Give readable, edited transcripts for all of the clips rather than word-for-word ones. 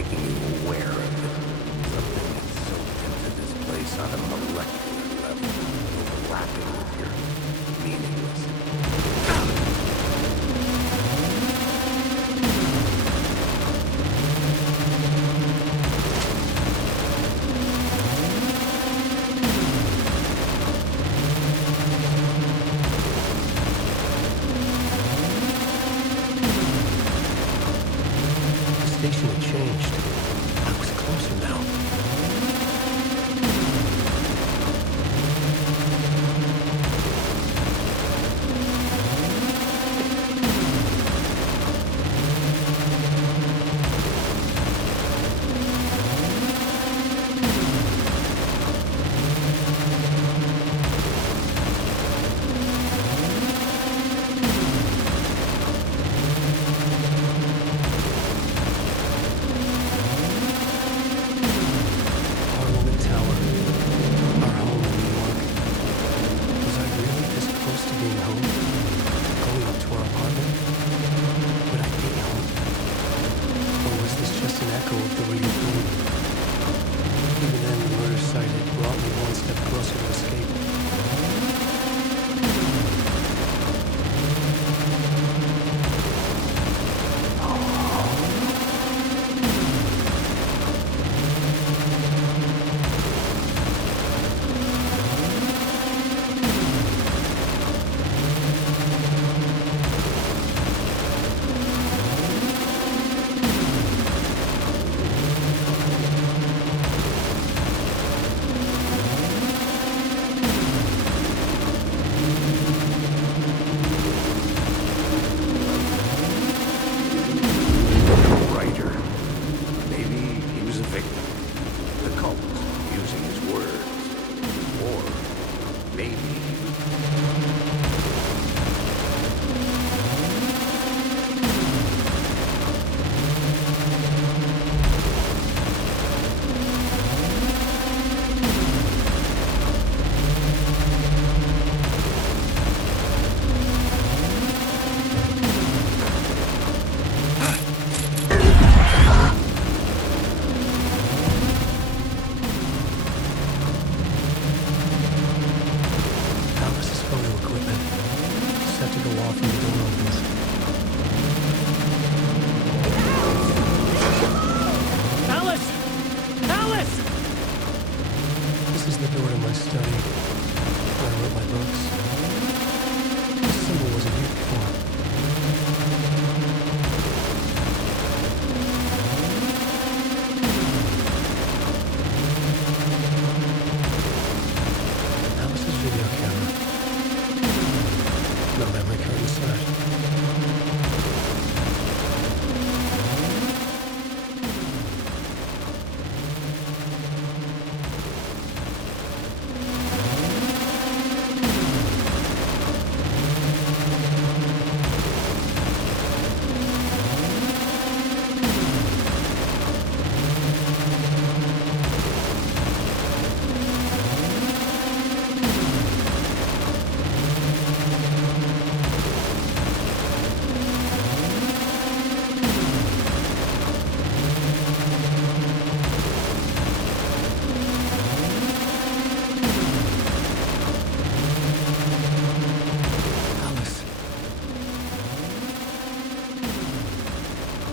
making you aware of it. Something that's soaked into this place on a molecular level, overlapping with your meaningless. The station had changed. I was closer now.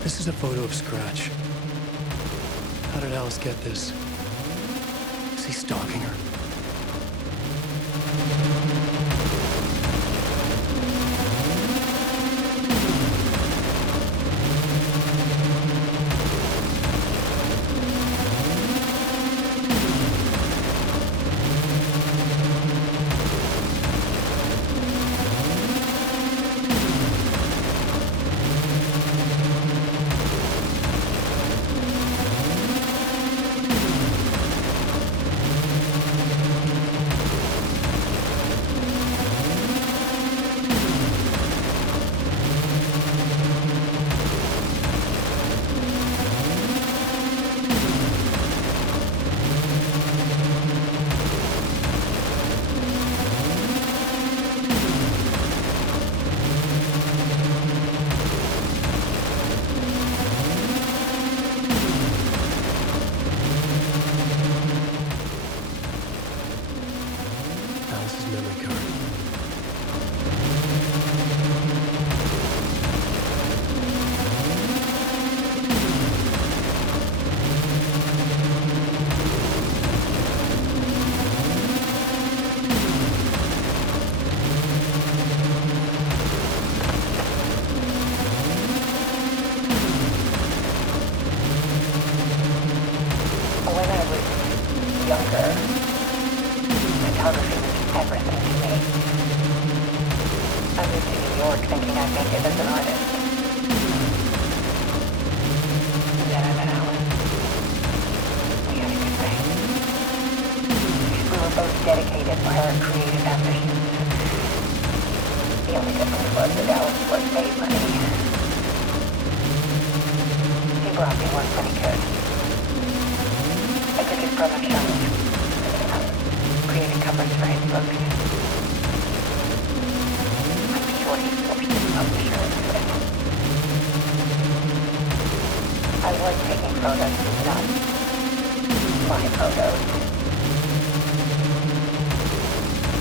This is a photo of Scratch. How did Alice get this? Is he stalking her? can't make it as an artist. Then I met Alan. We had a good thing. We were both dedicated by our creative ambitions. The only difference was that Alan's work made money. He brought me one when he could. I took his productions, created covers for his book. I'm sure he forced his publisher into it. I was taking photos, not my photos.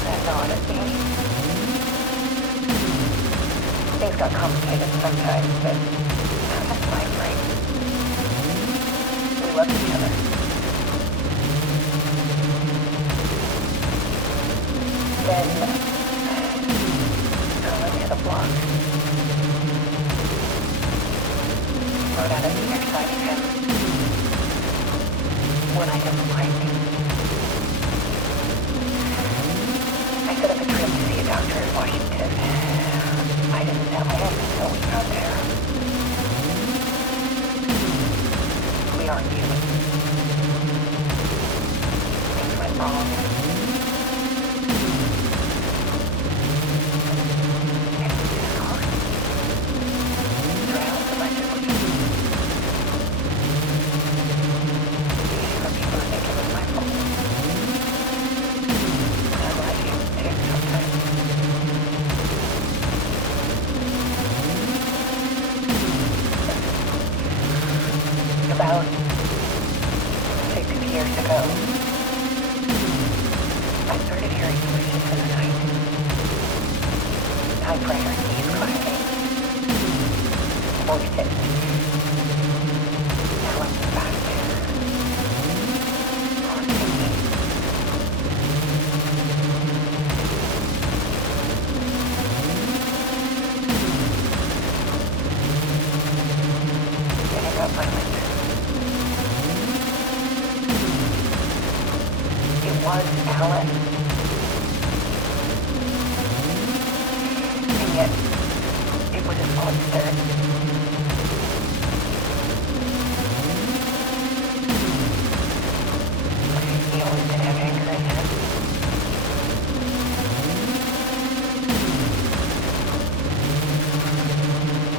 That's odd of me. Things got complicated sometimes, but that's my brain. We love each other. Then I went to the block. Wrote out a meter citing him. When I didn't like me. I set up a trip to see a doctor in Washington. I didn't tell him until we got there. We aren't human. Things went wrong. And we just hard. Drowned allegedly. Some people think it was my fault. I like you too sometimes. About 6 years ago, I started hearing voices in the night. Typewriter keys clacking. Voices. Now I'm back. Haunting me. Then it got violent. It was Alan. And yet, it was a monster. He always did have anger in him.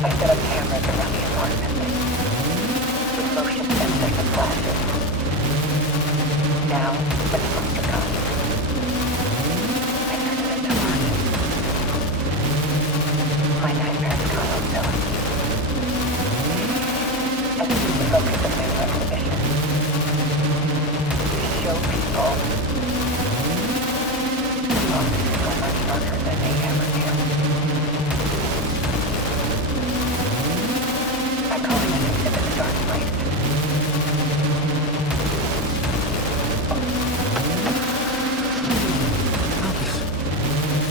I set up cameras around the apartment with motion sensors and flashes. Now, when the monster comes, I turn it into art. My nightmares caught on film. And this is the focus of my new exhibition. To show people the monster is so much darker than they ever knew. I'm calling this exhibit The Dark Place.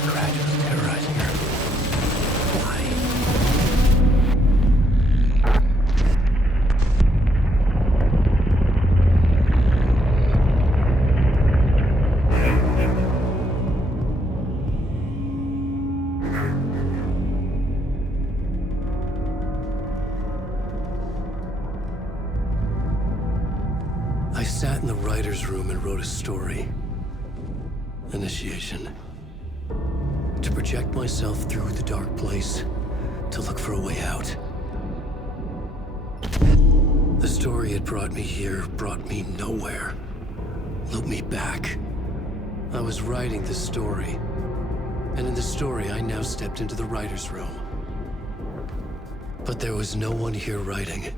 Scratch was terrorizing her. Why? I sat in the writer's room and wrote a story. Initiation. To project myself through the dark place, to look for a way out. The story had brought me here, brought me nowhere. Looped me back. I was writing the story. And in the story, I now stepped into the writer's room. But there was no one here writing.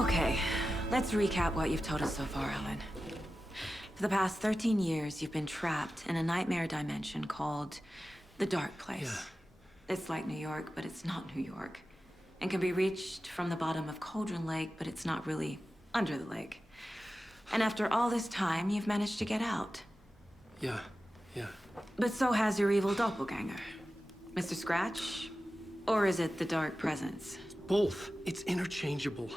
Okay, let's recap what you've told us so far, Alan. For the past 13 years, you've been trapped in a nightmare dimension called the Dark Place. Yeah. It's like New York, but it's not New York. And can be reached from the bottom of Cauldron Lake, but it's not really under the lake. And after all this time, you've managed to get out. Yeah. But so has your evil doppelganger. Mr. Scratch? Or is it the Dark Presence? Both. It's interchangeable.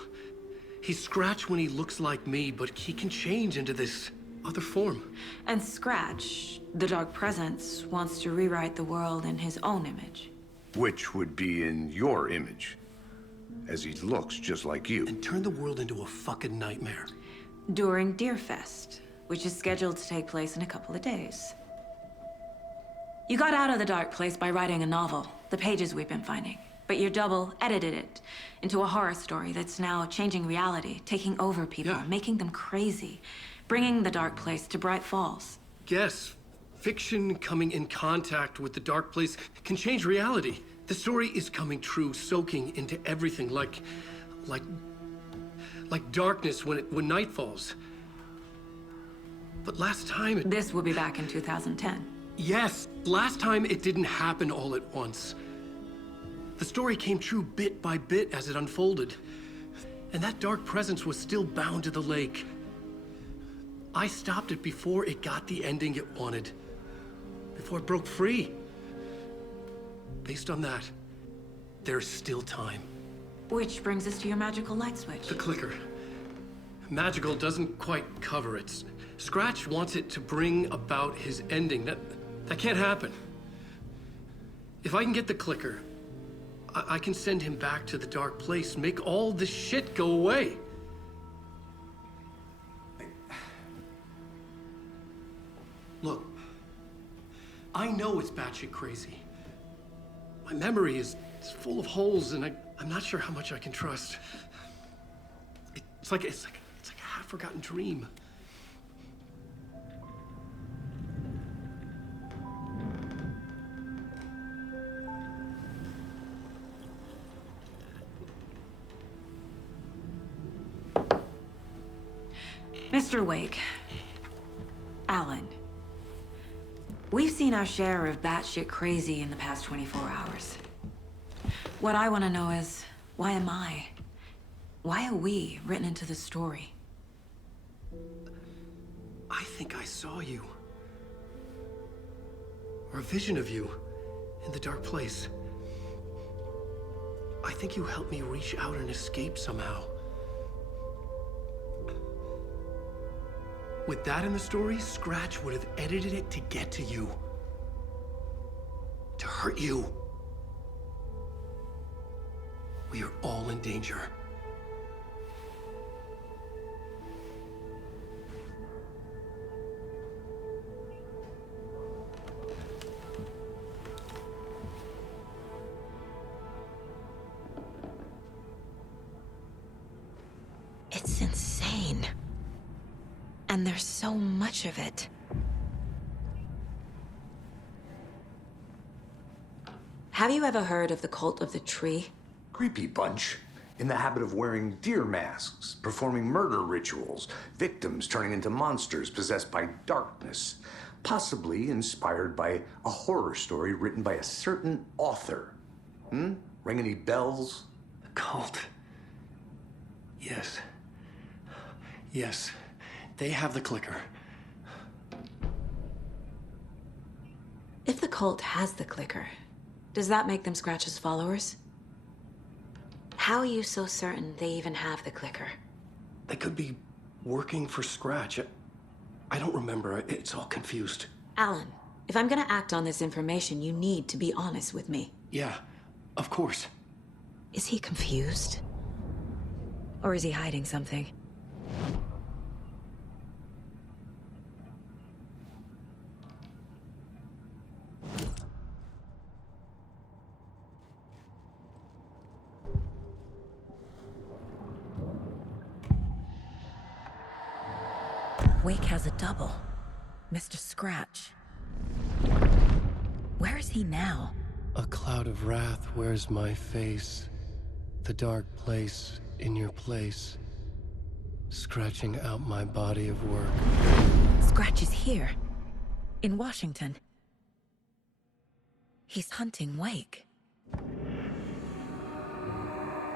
He's Scratch when he looks like me, but he can change into this other form. And Scratch, the Dark Presence, wants to rewrite the world in his own image. Which would be in your image, as he looks just like you. And turn the world into a fucking nightmare. During Deerfest, which is scheduled to take place in a couple of days. You got out of the Dark Place by writing a novel, the pages we've been finding. But your double edited it into a horror story that's now changing reality, taking over people, making them crazy, bringing the Dark Place to Bright Falls. Yes, fiction coming in contact with the Dark Place can change reality. The story is coming true, soaking into everything, like darkness when night falls. But last time This will be back in 2010. Yes, last time it didn't happen all at once. The story came true bit by bit as it unfolded. And that dark presence was still bound to the lake. I stopped it before it got the ending it wanted. Before it broke free. Based on that, there's still time. Which brings us to your magical light switch. The clicker. Magical doesn't quite cover it. Scratch wants it to bring about his ending. That can't happen. If I can get the clicker, I can send him back to the Dark Place, make all this shit go away. Look, I know it's batshit crazy. My memory is full of holes, and I'm not sure how much I can trust. It's like a half-forgotten dream. Mr. Wake, Alan, we've seen our share of batshit crazy in the past 24 hours. What I want to know is, why am I? Why are we written into the story? I think I saw you. Or a vision of you in the Dark Place. I think you helped me reach out and escape somehow. With that in the story, Scratch would have edited it to get to you. To hurt you. We are all in danger. It's insane. And there's so much of it. Have you ever heard of the Cult of the Tree? Creepy bunch. In the habit of wearing deer masks, performing murder rituals, victims turning into monsters possessed by darkness, possibly inspired by a horror story written by a certain author. Ring any bells? The cult. Yes. Yes. They have the clicker. If the cult has the clicker, does that make them Scratch's followers? How are you so certain they even have the clicker? They could be working for Scratch. I don't remember. It's all confused. Alan, if I'm gonna act on this information, you need to be honest with me. Yeah, of course. Is he confused? Or is he hiding something? Wake has a double. Mr. Scratch. Where is he now? A cloud of wrath wears my face. The dark place in your place. scratching out my body of work. Scratch is here, in Washington. He's hunting Wake.